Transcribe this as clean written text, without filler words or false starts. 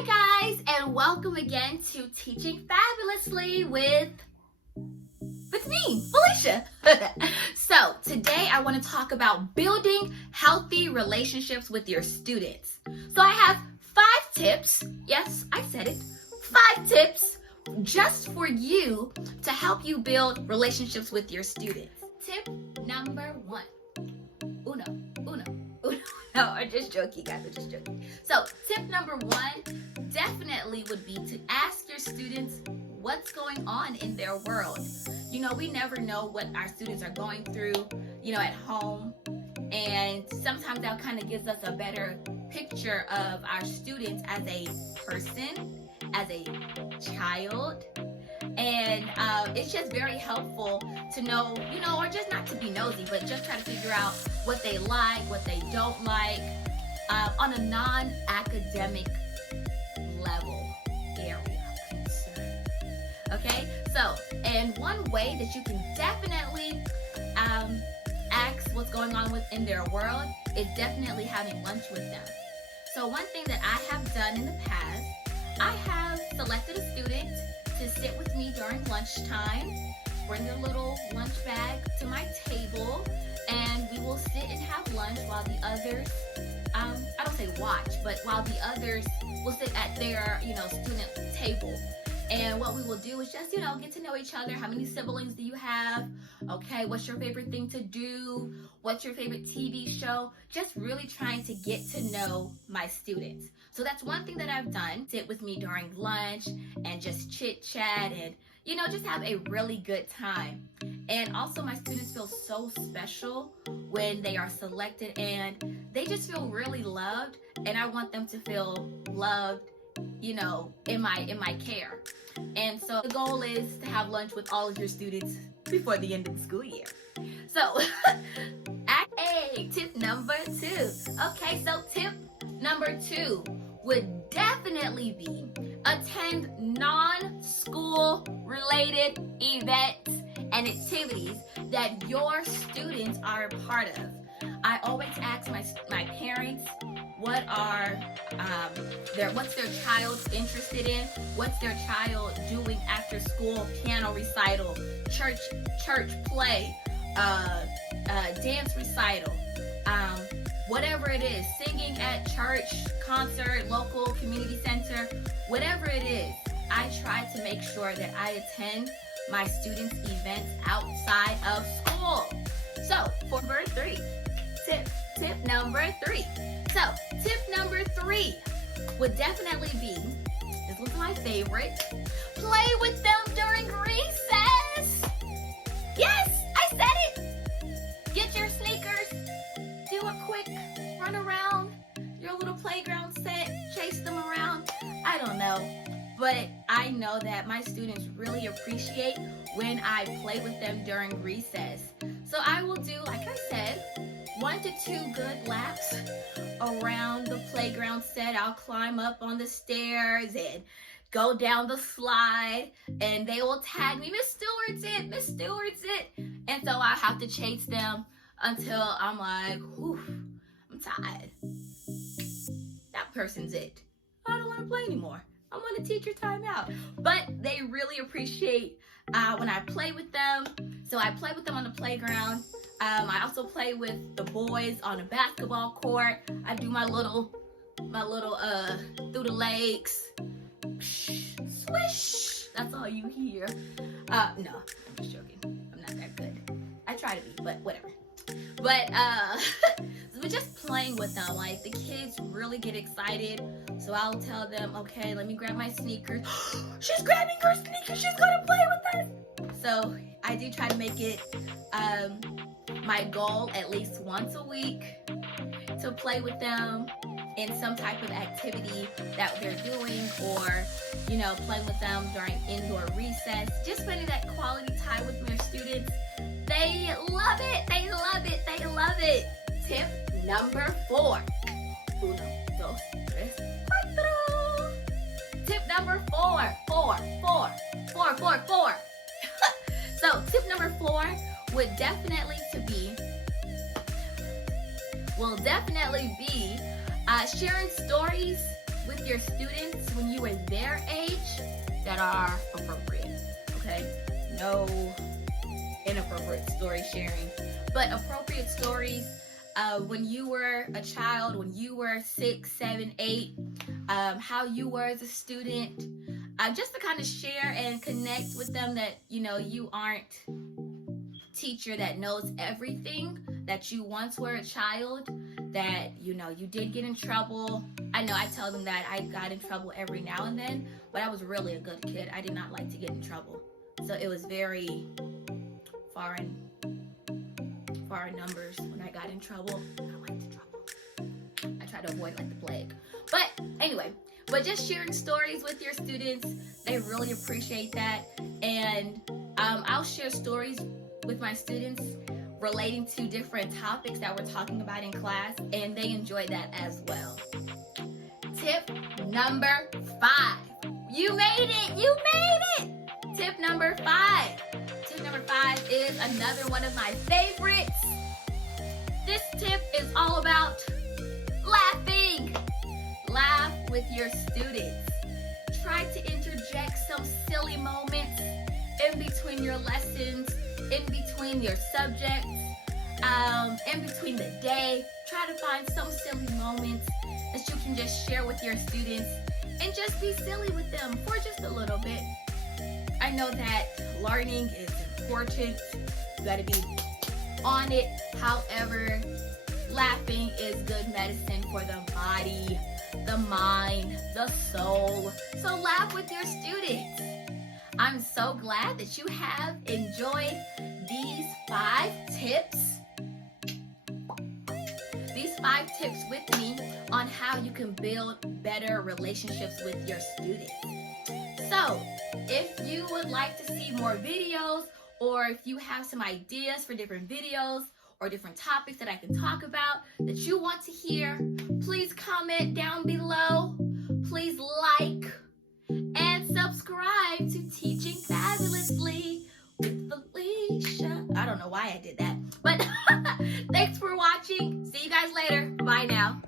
Hi guys, and welcome again to Teaching Fabulously with me, Felicia. So today I want to talk about building healthy relationships with your students. So I have 5 tips, yes, I said it, 5 tips just for you to help you build relationships with your students. Tip number 1, uno. No, I'm just joking, guys. I'm just joking. So, tip number 1 definitely would be to ask your students what's going on in their world. You know, we never know what our students are going through, at home. And sometimes that kind of gives us a better picture of our students as a person, as a child. And it's just very helpful to know, or just not to be nosy, but just try to figure out what they like, what they don't like, on a non-academic level area of concern. Okay? So, and one way that you can definitely ask what's going on within their world is definitely having lunch with them. So one thing that I have done in the past, I have selected a student to sit with me during lunchtime, bring their little lunch bag to my table, and we will sit and have lunch while the others, I don't say watch, but while the others will sit at their, student table. And what we will do is just, get to know each other. How many siblings do you have? Okay, what's your favorite thing to do? What's your favorite TV show? Just really trying to get to know my students. So that's one thing that I've done. Sit with me during lunch and just chit chat and, just have a really good time. And also my students feel so special when they are selected and they just feel really loved. And I want them to feel loved, in my care. And so the goal is to have lunch with all of your students before the end of the school year. So, tip number 2. Okay, so tip number 2 would definitely be attend non-school related events and activities that your students are a part of. I always ask my parents what's their child interested in, what's their child doing after school, piano recital, church play, dance recital, whatever it is, singing at church, concert, local community center, whatever it is. I try to make sure that I attend my students' events outside of school. So, for number 3, tip number 3. So, tip number 3 would definitely be, this was my favorite, play with them during recess. Yes, I said it. Get your sneakers, do a quick run around your little playground set, chase them around. I don't know, but I know that my students really appreciate when I play with them during recess. So I will do, like I said, 1 to 2 good laps around the playground set. I'll climb up on the stairs and go down the slide, and they will tag me, Miss Stewart's it, Miss Stewart's it. And so I have to chase them until I'm like, whew, I'm tired. That person's it. I don't want to play anymore. I want a teacher timeout. But they really appreciate when I play with them. So I play with them on the playground. I also play with the boys on a basketball court. I do my little through the legs, swish. That's all you hear. No, I'm just joking. I'm not that good. I try to be, but whatever. But we're just playing with them. Like, the kids really get excited. So I'll tell them, okay, let me grab my sneakers. She's grabbing her sneakers. She's gonna play with us. So I do try to make it my goal at least once a week to play with them in some type of activity that they're doing, or playing with them during indoor recess, just spending that quality time with their students. They love it. They love it. They love it. Tip number 4. 1, 2, 3, 4. Tip number 4. 4. So tip number 4 would definitely be sharing stories with your students when you were their age that are appropriate, okay? No inappropriate story sharing, but appropriate stories when you were a child, when you were 6, 7, 8, how you were as a student, just to kind of share and connect with them that, you aren't teacher that knows everything, that you once were a child, that you did get in trouble. I know I tell them that I got in trouble every now and then, but I was really a good kid. I did not like to get in trouble, so it was very far in numbers when I got in trouble. I liked trouble. I try to avoid like the plague. But anyway, just sharing stories with your students, they really appreciate that. And I'll share stories with my students relating to different topics that we're talking about in class, and they enjoy that as well. Tip number 5. You made it! Tip number 5. Tip number 5 is another one of my favorites. This tip is all about laughing. Laugh with your students. Try to interject some silly moments in between your lessons, in between your subjects, in between the day. Try to find some silly moments that you can just share with your students and just be silly with them for just a little bit. I know that learning is important. You gotta be on it. However, laughing is good medicine for the body, the mind, the soul. So laugh with your students. I'm so glad that you have enjoyed these 5 tips. These 5 tips with me on how you can build better relationships with your students. So, if you would like to see more videos, or if you have some ideas for different videos or different topics that I can talk about that you want to hear, please comment down below. Please like and subscribe to Teaching Fabulously with Felicia. I don't know why I did that, but thanks for watching. See you guys later. Bye now.